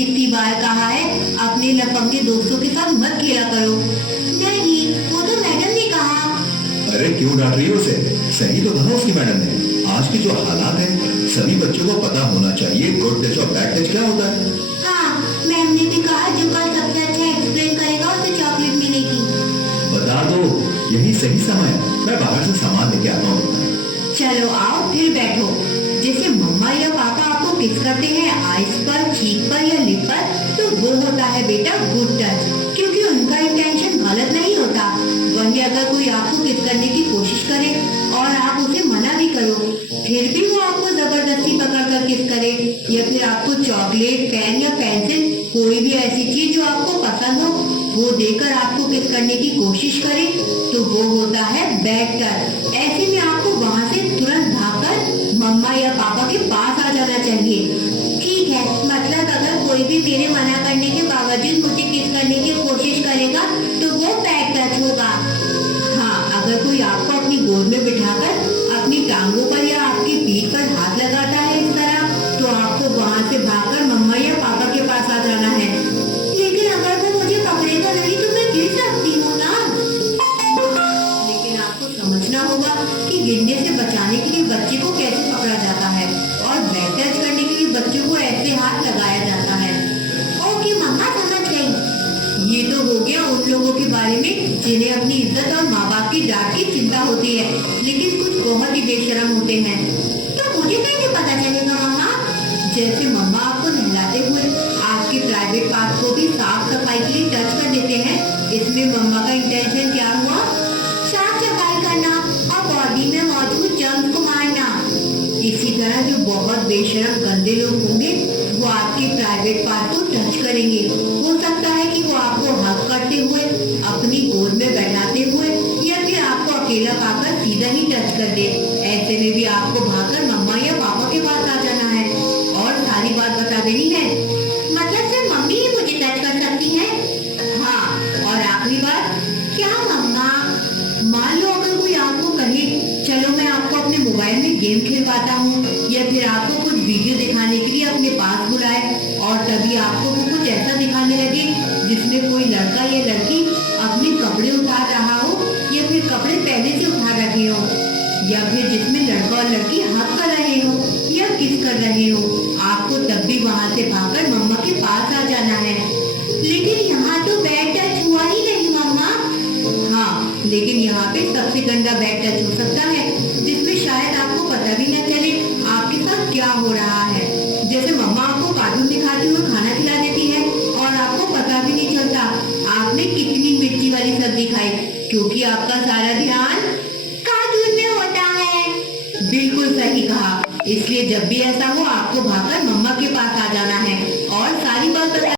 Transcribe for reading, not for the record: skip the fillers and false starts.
कितनी बार कहा है अपने लफंगे दोस्तों के साथ मत खेला करो। नहीं, वो तो मैडम ने कहा। अरे क्यों डांट रही हो उसे? सही तो कहा उसकी मैडम ने। आज के जो हालात हैं, सभी बच्चों को पता होना चाहिए गुड टच और बैड टच क्या होता है। हाँ, मैम ने भी कहा जो कल सबसे अच्छा एक्सप्लेन करेगा उसे चॉकलेट मिलेगी। बता दो, यही सही समय है। मैं बाहर से सामान लेके आता हूँ। चलो आओ फिर बैठो। जैसे मम्मा या पापा आपको किस करते हैं आइस पर, चीक पर या लिप पर, तो वो होता है बेटा गुड टच, क्योंकि उनका इंटेंशन गलत नहीं होता। वहीं अगर कोई आपको किस करने की कोशिश करे और आप उसे मना भी करो, फिर भी वो आपको जबरदस्ती पकड़ कर किस करे या फिर आपको चॉकलेट, पेन या पेंसिल, कोई भी ऐसी चीज जो आपको पसंद हो वो देकर आपको किस करने की कोशिश करे, तो वो होता है बैड टच। ऐसे में आपको वहाँ से तुरंत भागकर मम्मा या पापा के पास आ जाना चाहिए। ठीक है, मतलब अगर कोई भी मेरे मना करने के बावजूद मुझे किस करने की कोशिश करेगा तो वो बैड टच होगा। हाँ, अगर कोई आपको अपनी गोद में बिठाकर अपनी टांगों पर या आपकी पीठ पर हाथ लगाता है इस तरह, तो आपको वहाँ से भागकर मम्मा या पापा के पास आ जाना है। लेकिन अगर वो मुझे पकड़ेगा नहीं तो मैं गिर सकती हूँ ना। लेकिन आपको समझना होगा कि गिरने से बचाने के लिए बच्चे को कैसे पकड़ा जाता है और बैड टच करने के लिए बच्चों को ऐसे हाथ लगाया जाता है। ओके मम्मा, समझ गई। ये तो हो गया उन लोगों के बारे में जिन्हें अपनी इज्जत और माँ बाप की डांट की चिंता होती है, लेकिन कुछ बहुत ही बेशरम होते हैं। तो मुझे कैसे पता चलेगा मम्मा? जैसे मम्मा आपको नहलाते हुए आपके प्राइवेट पार्ट को भी साफ सफाई के लिए टच कर देते हैं, इसमें मम्मा का इंटेंशन क्या हुआ? साफ सफाई करना और बॉडी में मौजूद जर्म्स को मारना। इसी तरह जो बहुत बेशरम गंदे लोग होंगे वो आपके प्राइवेट पार्ट को टच करेंगे। हो सकता है कि वो आपको हग करते हुए, अपनी गोद में बैठाते हुए या फिर आपको अकेला पाकर सीधा ही टच कर दे। ऐसे में भी आपको भागकर मम्मा या पापा के पास आ जाना है और सारी बात बता देनी है। मतलब सिर्फ मम्मी ही मुझे टच कर सकती है? हाँ, और आखिरी बात, क्या मम्मा, मान लो अगर कोई आपको कहे चलो मैं आपको अपने मोबाइल में गेम खिलवाता हूँ या फिर आपको कुछ वीडियो दिखाने के लिए अपने पास बुलाए और तभी आपको वो कुछ ऐसा दिखाने लगे जिसमें कोई लड़का या लड़की अपने कपड़े उतार रहा हो या फिर कपड़े पहले से उठा रखे हो या फिर जिसमें लड़का और लड़की हग कर रहे हो या किस कर रहे हो, आपको तब भी वहाँ से भागकर मम्मा के पास आ जाना है। लेकिन यहाँ तो बैड टच हुआ ही नहीं मम्मा। हाँ, लेकिन यहाँ पे सबसे गंदा बैड टच हो सकता है जिसमें शायद आपको पता भी न चले आपके साथ क्या हो रहा है। जैसे मम्मा आपको कार्टून दिखाते हुए खाना खिला देती है और आपको पता भी नहीं चलता आपने कितनी मिर्ची वाली सब्जी खाई, क्योंकि आपका सारा ध्यान कार्टून में होता है। बिल्कुल सही कहा। इसलिए जब भी ऐसा हो आपको भागकर मम्मा के पास आ जाना है